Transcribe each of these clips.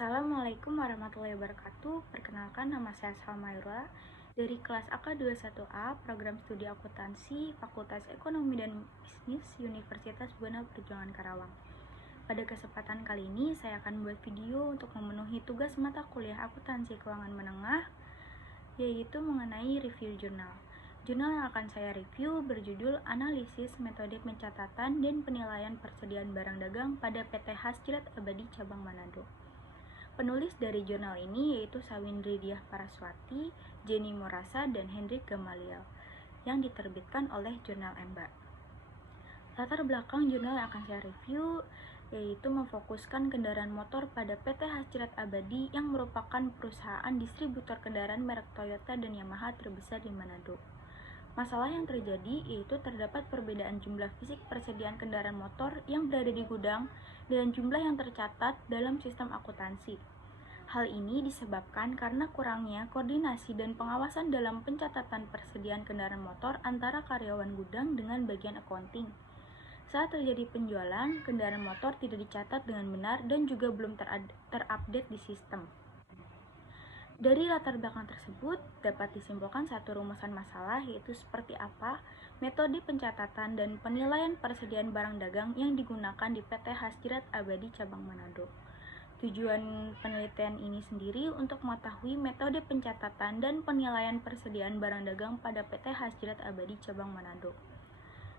Assalamualaikum warahmatullahi wabarakatuh. Perkenalkan, nama saya Salmaira dari kelas AK21A, program studi akuntansi, Fakultas Ekonomi dan Bisnis, Universitas Buana Perjuangan Karawang. Pada kesempatan kali ini, saya akan membuat video untuk memenuhi tugas mata kuliah akuntansi keuangan menengah, yaitu mengenai review jurnal. Jurnal yang akan saya review berjudul Analisis Metode Pencatatan dan Penilaian Persediaan Barang Dagang pada PT Hasjrat Abadi Cabang Manado. Penulis dari jurnal ini yaitu Sawindri Diah Paraswati, Jenny Morasa, dan Hendrik Gamaliel, yang diterbitkan oleh Jurnal Emba. Latar belakang jurnal yang akan saya review yaitu memfokuskan kendaraan motor pada PT Hasjrat Abadi yang merupakan perusahaan distributor kendaraan merek Toyota dan Yamaha terbesar di Manado. Masalah yang terjadi yaitu terdapat perbedaan jumlah fisik persediaan kendaraan motor yang berada di gudang dengan jumlah yang tercatat dalam sistem akuntansi. Hal ini disebabkan karena kurangnya koordinasi dan pengawasan dalam pencatatan persediaan kendaraan motor antara karyawan gudang dengan bagian accounting. Saat terjadi penjualan, kendaraan motor tidak dicatat dengan benar dan juga belum terupdate di sistem. Dari latar belakang tersebut, dapat disimpulkan satu rumusan masalah, yaitu seperti apa metode pencatatan dan penilaian persediaan barang dagang yang digunakan di PT Hasjrat Abadi Cabang Manado. Tujuan penelitian ini sendiri untuk mengetahui metode pencatatan dan penilaian persediaan barang dagang pada PT Hasjrat Abadi Cabang Manado.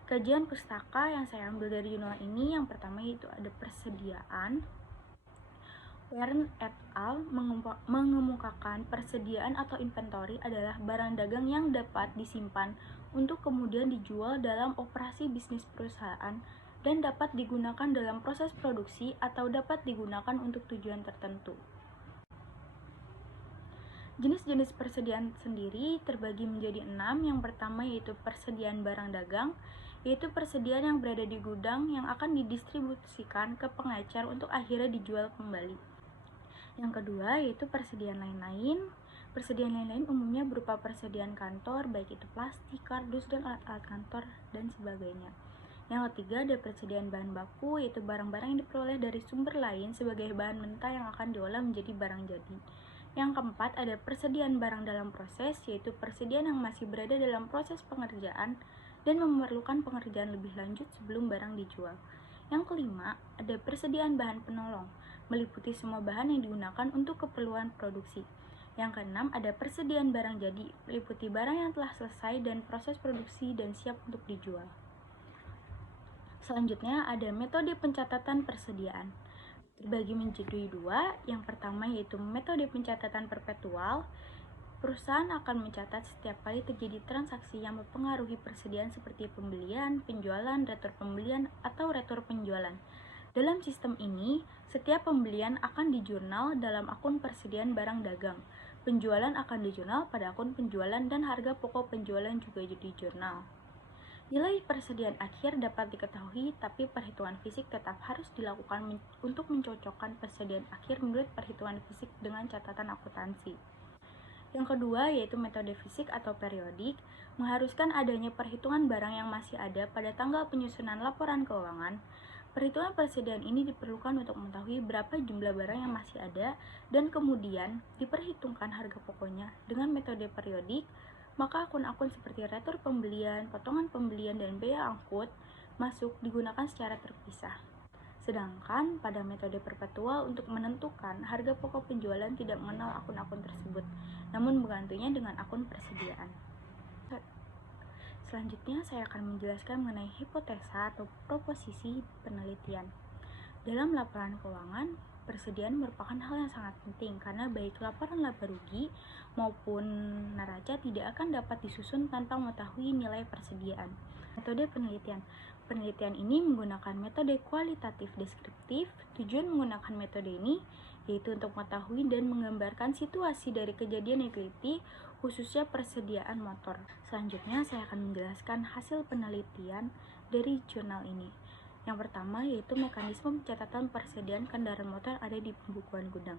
Kajian pustaka yang saya ambil dari jurnal ini yang pertama yaitu ada persediaan. Wern et al. Mengemukakan persediaan atau inventory adalah barang dagang yang dapat disimpan untuk kemudian dijual dalam operasi bisnis perusahaan dan dapat digunakan dalam proses produksi atau dapat digunakan untuk tujuan tertentu. Jenis-jenis persediaan sendiri terbagi menjadi 6. Yang pertama yaitu persediaan barang dagang, yaitu persediaan yang berada di gudang yang akan didistribusikan ke pengecer untuk akhirnya dijual kembali. Yang kedua yaitu persediaan lain-lain. Persediaan lain-lain umumnya berupa persediaan kantor, baik itu plastik, kardus, dan alat-alat kantor, dan sebagainya. Yang ketiga ada persediaan bahan baku, yaitu barang-barang yang diperoleh dari sumber lain sebagai bahan mentah yang akan diolah menjadi barang jadi. Yang keempat ada persediaan barang dalam proses, yaitu persediaan yang masih berada dalam proses pengerjaan dan memerlukan pengerjaan lebih lanjut sebelum barang dijual. Yang kelima ada persediaan bahan penolong, meliputi semua bahan yang digunakan untuk keperluan produksi. Yang keenam ada persediaan barang jadi, meliputi barang yang telah selesai dan proses produksi dan siap untuk dijual. Selanjutnya ada metode pencatatan persediaan. Terbagi menjadi 2. Yang pertama yaitu metode pencatatan perpetual. Perusahaan akan mencatat setiap kali terjadi transaksi yang mempengaruhi persediaan seperti pembelian, penjualan, retur pembelian, atau retur penjualan. Dalam sistem ini, setiap pembelian akan dijurnal dalam akun persediaan barang dagang. Penjualan akan dijurnal pada akun penjualan dan harga pokok penjualan juga dijurnal. Nilai persediaan akhir dapat diketahui, tapi perhitungan fisik tetap harus dilakukan untuk mencocokkan persediaan akhir menurut perhitungan fisik dengan catatan akuntansi. Yang kedua yaitu metode fisik atau periodik, mengharuskan adanya perhitungan barang yang masih ada pada tanggal penyusunan laporan keuangan. Perhitungan persediaan ini diperlukan untuk mengetahui berapa jumlah barang yang masih ada dan kemudian diperhitungkan harga pokoknya. Dengan metode periodik, maka akun-akun seperti retur pembelian, potongan pembelian, dan biaya angkut masuk digunakan secara terpisah. Sedangkan pada metode perpetual untuk menentukan harga pokok penjualan tidak mengenal akun-akun tersebut, namun menggantinya dengan akun persediaan. Selanjutnya saya akan menjelaskan mengenai hipotesa atau proposisi penelitian. Dalam laporan keuangan, persediaan merupakan hal yang sangat penting karena baik laporan laba rugi maupun neraca tidak akan dapat disusun tanpa mengetahui nilai persediaan. Metode penelitian. Penelitian ini menggunakan metode kualitatif deskriptif. Tujuan menggunakan metode ini yaitu untuk mengetahui dan menggambarkan situasi dari kejadian yang diteliti, khususnya persediaan motor. Selanjutnya saya akan menjelaskan hasil penelitian dari jurnal ini. Yang pertama yaitu mekanisme pencatatan persediaan kendaraan motor ada di pembukuan gudang.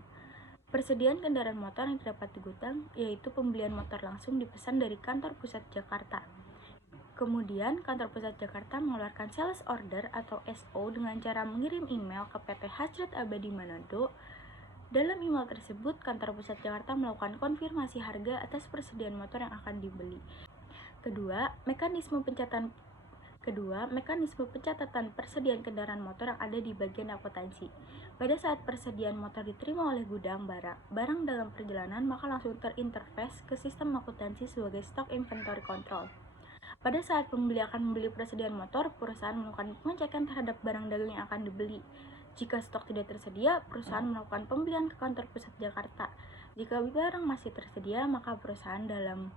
Persediaan kendaraan motor yang terdapat di gudang yaitu pembelian motor langsung dipesan dari kantor pusat Jakarta. Kemudian, kantor pusat Jakarta mengeluarkan sales order atau SO dengan cara mengirim email ke PT Hasjrat Abadi Manado Dalam email tersebut, kantor pusat Jakarta melakukan konfirmasi harga atas persediaan motor yang akan dibeli. Kedua, mekanisme pencatatan persediaan kendaraan motor yang ada di bagian akuntansi. Pada saat persediaan motor diterima oleh gudang barang dalam perjalanan, maka langsung terinterface ke sistem akuntansi sebagai stock inventory control. Pada saat pembeli akan membeli persediaan motor, perusahaan melakukan pengecekan terhadap barang dagang yang akan dibeli. Jika stok tidak tersedia, perusahaan melakukan pembelian ke kantor pusat Jakarta. Jika barang masih tersedia, maka perusahaan dalam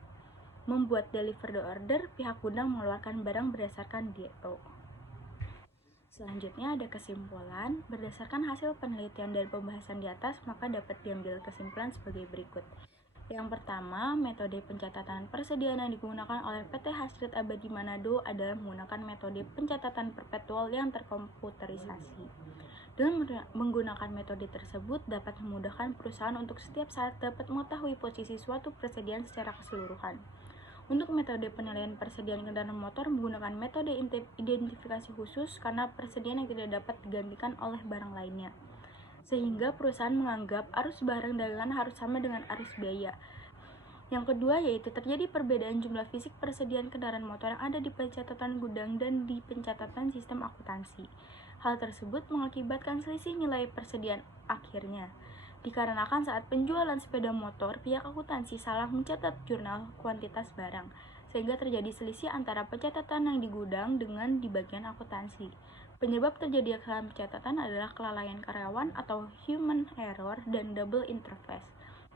membuat delivery order, pihak gudang mengeluarkan barang berdasarkan DO. Selanjutnya ada kesimpulan. Berdasarkan hasil penelitian dan pembahasan di atas, maka dapat diambil kesimpulan sebagai berikut. Yang pertama, metode pencatatan persediaan yang digunakan oleh PT Hasrit Abadi Manado adalah menggunakan metode pencatatan perpetual yang terkomputerisasi. Dengan menggunakan metode tersebut dapat memudahkan perusahaan untuk setiap saat dapat mengetahui posisi suatu persediaan secara keseluruhan. Untuk metode penilaian persediaan kendaraan motor menggunakan metode identifikasi khusus karena persediaan yang tidak dapat digantikan oleh barang lainnya. Sehingga perusahaan menganggap arus barang dagangan harus sama dengan arus biaya. Yang kedua yaitu terjadi perbedaan jumlah fisik persediaan kendaraan motor yang ada di pencatatan gudang dan di pencatatan sistem akuntansi. Hal tersebut mengakibatkan selisih nilai persediaan akhirnya. Dikarenakan saat penjualan sepeda motor, pihak akuntansi salah mencatat jurnal kuantitas barang, sehingga terjadi selisih antara pencatatan yang di gudang dengan di bagian akuntansi. Penyebab terjadi kesalahan pencatatan adalah kelalaian karyawan atau human error dan double interface.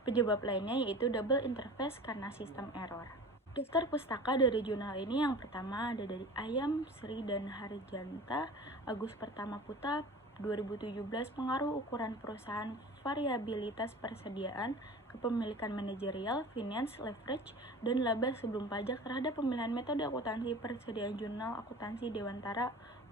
Penyebab lainnya yaitu double interface karena sistem error. Daftar pustaka dari jurnal ini yang pertama ada dari Ayam, Sri dan Harjanta, Agus Pertama Putra, 2017, pengaruh ukuran perusahaan, variabilitas persediaan, kepemilikan manajerial, finance, leverage, dan laba sebelum pajak terhadap pemilihan metode akuntansi persediaan jurnal akuntansi Dewantara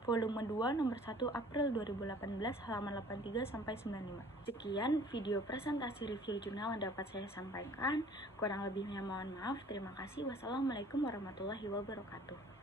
volume 2 nomor 1 April 2018 halaman 83-95. Sekian video presentasi review jurnal yang dapat saya sampaikan. Kurang lebihnya mohon maaf. Terima kasih. Wassalamualaikum warahmatullahi wabarakatuh.